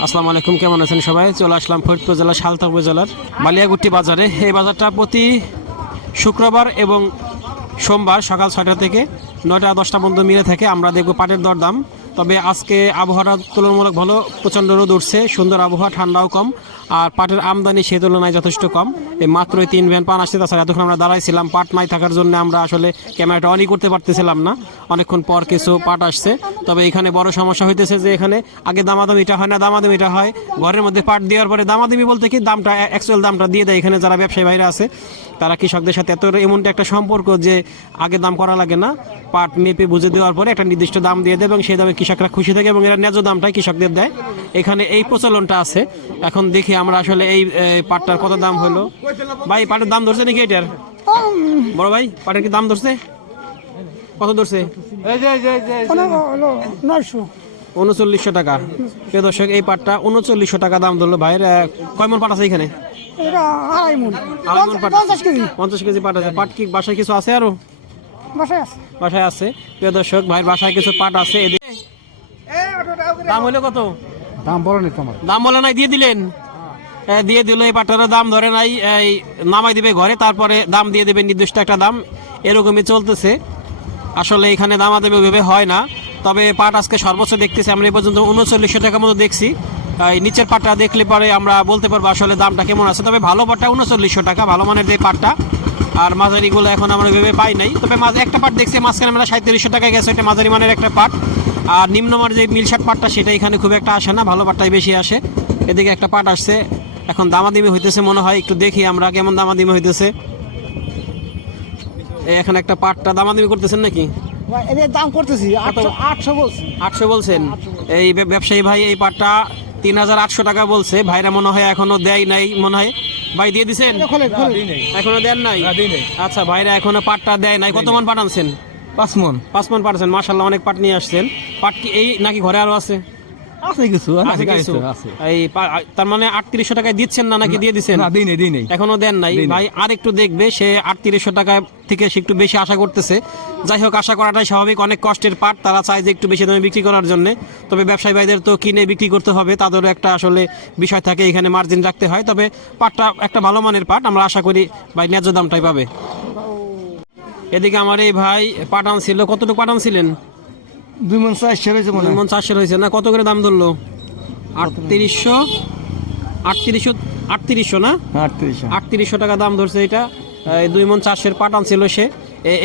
আসসালামু আলাইকুম, কেমন আছেন সবাই? চলে আসলাম ফরিদপুর জেলার সালতা উপজেলার বালিয়াগুট্টি বাজারে। এই বাজারটা প্রতি শুক্রবার এবং সোমবার সকাল ছয়টা থেকে নয়টা দশটা পর্যন্ত মিলে থাকে। আমরা দেখব পাটের দরদাম। তবে আজকে আবহাওয়াটা তুলনামূলক ভালো, প্রচণ্ড রোদ উঠছে, সুন্দর আবহাওয়া, ঠান্ডাও কম, আর পাটের আমদানি সে তুলনায় যথেষ্ট কম। এই মাত্রই তিন ভ্যান পান আসছে, তাছাড়া এতক্ষণ আমরা দাঁড়াইছিলাম, পাট নাই থাকার জন্য আমরা আসলে ক্যামেরাটা অনই করতে পারতেছিলাম না। অনেকক্ষণ পর কিছু পাট আসছে। তবে এখানে বড় সমস্যা হইতেছে যে এখানে আগে দামাদামিটা হয় না দামাদামিটা হয়। ঘরের মধ্যে পাট দেওয়ার পরে দামাদামি বলতে কি দামটা অ্যাকচুয়াল দামটা দিয়ে দেয় এখানে যারা ব্যবসায়ী বাইরে আছে। তারা কৃষকদের সাথে এত এমনটা একটা সম্পর্ক যে আগে দাম করা লাগে না। পাট মেপে বুঝে দেওয়ার পরে একটা নির্দিষ্ট দাম দিয়ে দেয় এবং সেই দামে কৃষকরা খুশি থাকে এবং এরা ন্যায্য দামটাই কৃষকদের দেয়। এখানে এই প্রচলনটা আছে। এখন দেখি আমরা আসলে এই পাটটার কত দাম হলো। ভাই পাটের দাম ধরছে নাকি এটার? বড় ভাই পাটের কি দাম ধরছে? কত ধরছে? নয়শো। উনচল্লিশশো টাকা। প্রিয় দর্শক এই পাটটা উনচল্লিশশো টাকা দাম ধরলো। ভাইয়ের কয় মন পাট আছে এখানে? আড়াই মন। আড়াই মণ পাট পঞ্চাশ কেজি। পাট আছে। পাট কি বাসায় কিছু আছে আরও? বাসায় আছে। প্রিয় দর্শক ভাইয়ের বাসায় কিছু পাট আছে। এদিকে দাম হলো কত? দাম তোমার। দাম বলে নাই দিয়ে দিলেন। দিয়ে দিল এই পাটটারও দাম ধরে নাই। এই নামাই দিবে ঘরে তারপরে দাম দিয়ে দেবে নির্দিষ্ট একটা দাম। এরকমই চলতেছে। আসলে এখানে দামাদামি ওইভাবে হয় না। তবে পাট আজকে সর্বোচ্চ দেখতেছি, আমরা এই পর্যন্ত উনচল্লিশশো টাকার মতো দেখছি। নিচের পাটটা দেখলে পরে আমরা বলতে পারব আসলে দামটা কেমন আছে। তবে ভালো পাটটা উনচল্লিশশো টাকা, ভালো মানের যে পাটটা। আর মাঝারিগুলো এখন আমরা ভেবে পাই নাই। তবে একটা পাট দেখছি, মাঝখানে আমরা সাঁত্রিশশো টাকায় গেছে এটা মাঝারি মানের একটা পাট। আর নিম্নমানের যে মিলশাট পাটটা, সেটা এখানে খুব একটা আসে না, ভালো পাটটাই বেশি আসে। এদিকে একটা পাট আসছে, এখন দামাদিমি হইতেছে মনে হয়, একটু দেখি আমরা কেমন দামাদিমি হইতেছে। এখন একটা পাটটা দামাদামি করতেছেন নাকি? এদের দাম করতেছি আটশো বলছি। আটশো বলছেন। এই ব্যবসায়ী ভাই এই পাটটা তিন হাজার আটশো টাকা বলছে। ভাইরা মনে হয় এখনও দেয় নাই মনে হয়। ভাই দিয়ে দিছেন? খোলে খোলে এখনও দেন নাই? আচ্ছা ভাইরা এখনও পাটটা দেয় নাই। কত মন পাট আনছেন? পাঁচ মন। পাঁচ মন পাঠাচ্ছেন মার্শাল্লাহ অনেক পাট নিয়ে আসছেন। পাট কি এই নাকি ঘরে আরও আছে? আছে কিছু আছে কিছু এই তার মানে আটত্রিশশো টাকায় দিচ্ছেন না নাকি দিয়ে দিচ্ছেন না দিই নেই দিই নেই। এখনও দেন নাই। ভাই আর একটু দেখবে সে আটত্রিশশো টাকা থেকে সে একটু বেশি আশা করতেছে। যাই হোক আশা করাটাই স্বাভাবিক। অনেক কষ্টের পাট তারা চায় যে একটু বেশি দামে বিক্রি করার জন্য। তবে ব্যবসায়ী ভাইদের তো কিনে বিক্রি করতে হবে তাদেরও একটা আসলে বিষয় থাকে এখানে মার্জিন রাখতে হয়। তবে পাটটা একটা ভালো মানের পাট আমরা আশা করি ভাই ন্যায্য দামটাই পাবে। এদিকে আমার এই ভাই পাঠান ছিল কতটুকু পাঠান ছিলেন দুই মন চারশো রয়েছে মনে হয়। মন চারশো রয়েছে না? কত করে দাম ধরলো? আটত্রিশশো? আটত্রিশশো আটত্রিশশো না? আটত্রিশশো। আটত্রিশশো টাকা দাম ধরছে এটা। দুই মন চারশের পাটান ছিল সে।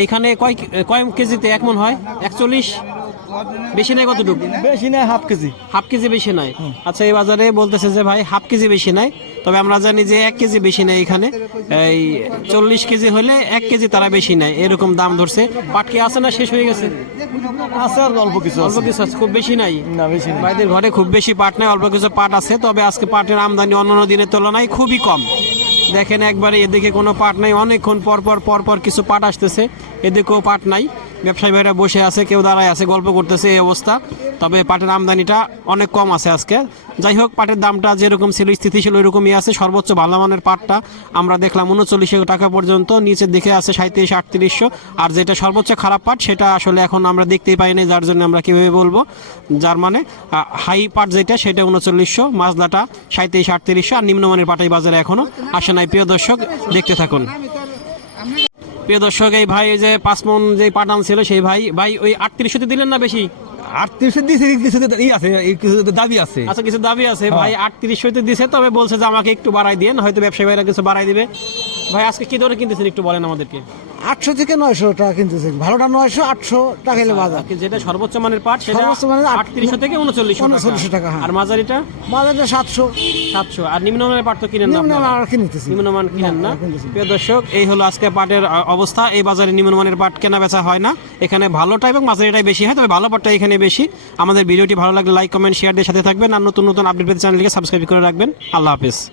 এখানে কয় কয় কেজিতে এক মন হয়? একচল্লিশ? বেশি নাই কতটুকু? বেশি নাই হাফ কেজি। হাফ কেজি বেশি নাই? আচ্ছা এই বাজারে বলতেছে যে ভাই হাফ কেজি বেশি নাই। তবে আমরা জানি যে এক কেজি বেশি নাই এখানে। এই চল্লিশ কেজি হলে এক কেজি তারা বেশি নাই এরকম দাম ধরছে। পাট কি আছে না শেষ হয়ে গেছে? আছে আর অল্প কিছু অল্প কিছু আছে, খুব বেশি নাই? না বেশি না ভাইদের ঘরে খুব বেশি পাট নেই অল্প কিছু পাট আছে। তবে আজকে পাটের আমদানি অন্যান্য দিনের তুলনায় খুবই কম। দেখেন একবারে এদিকে কোনো পাট নাই। অনেকক্ষণ পর পর পর পর কিছু পাট আসতেছে। এদিকেও পাট নাই। ব্যবসায়ী ভাইরা বসে আছে, কেউ দাঁড়ায় আছে, গল্প করতেছে এই অবস্থা। তবে পাটের আমদানিটা অনেক কম আছে আজকে। যাই হোক, পাটের দামটা যেরকম ছিল, স্থিতিশীল ওইরকমই আছে। সর্বোচ্চ ভালো মানের পাটটা আমরা দেখলাম উনচল্লিশশো টাকা পর্যন্ত, নিচের দিকে আছে সাঁত্রিশ আটত্রিশশো আর যেটা সর্বোচ্চ খারাপ পাট, সেটা আসলে এখন আমরা দেখতেই পাই পাইনি যার জন্য আমরা কীভাবে বলব। যার মানে হাই পাট যেটা, সেটা উনচল্লিশশো মাজলাটা সাঁত্রিশ আটত্রিশশো আর নিম্নমানের পাটাই বাজারে এখনও আসে নাই। প্রিয় দর্শক, দেখতে থাকুন। প্রিয় দর্শক এই ভাই যে পাঁচ মন যে পাটান ছিল সেই ভাই ভাই ওই আটত্রিশশোতে দিলেন না বেশি? আটত্রিশশো দিয়েছে কিছু ই আছে কিছু দাবি আছে। আচ্ছা কিছু দাবি আছে। ভাই আটত্রিশশোতে দিছে তবে বলছে যে আমাকে একটু বাড়াই দিন হয়তো ব্যবসায়ীরা ভাইরা কিছু বাড়াই দিবে। ভাই আজকে কি ধরে কিনতেছেন একটু বলেন আমাদেরকে? আটশো থেকে নয়শো টাকা কিনতেছে। ভালোটা নয়শো আটশো টাকা এলে বাজার। যেটা সর্বোচ্চ মানের পাট সেটা সর্বোচ্চ মানের আট- আটত্রিশশো থেকে উনচল্লিশশো টাকা, হ্যাঁ। আর মাঝারিটা? বাজারটা সাতশো। সাতশো। আর নিম্নমানের পাট তো কিনেন না নিম্ন কিনতেছি নিম্নমান কিনেন না। প্রিয় দর্শক এই হলো আজকে পাটের অবস্থা। এই বাজারে নিম্নমানের পাট কেনা বেচা হয় না। এখানে ভালোটা এবং মাঝারিটাই বেশি হয় তবে ভালো পাটটা এখানে বেশি। আমাদের ভিডিওটি ভালো লাগলে লাইক কমেন্ট শেয়ার দিয়ে সাথে থাকবেন। আর নতুন নতুন আপডেট পেতে চ্যানেলকে সাবস্ক্রাইব করে রাখবেন। আল্লাহ হাফিজ।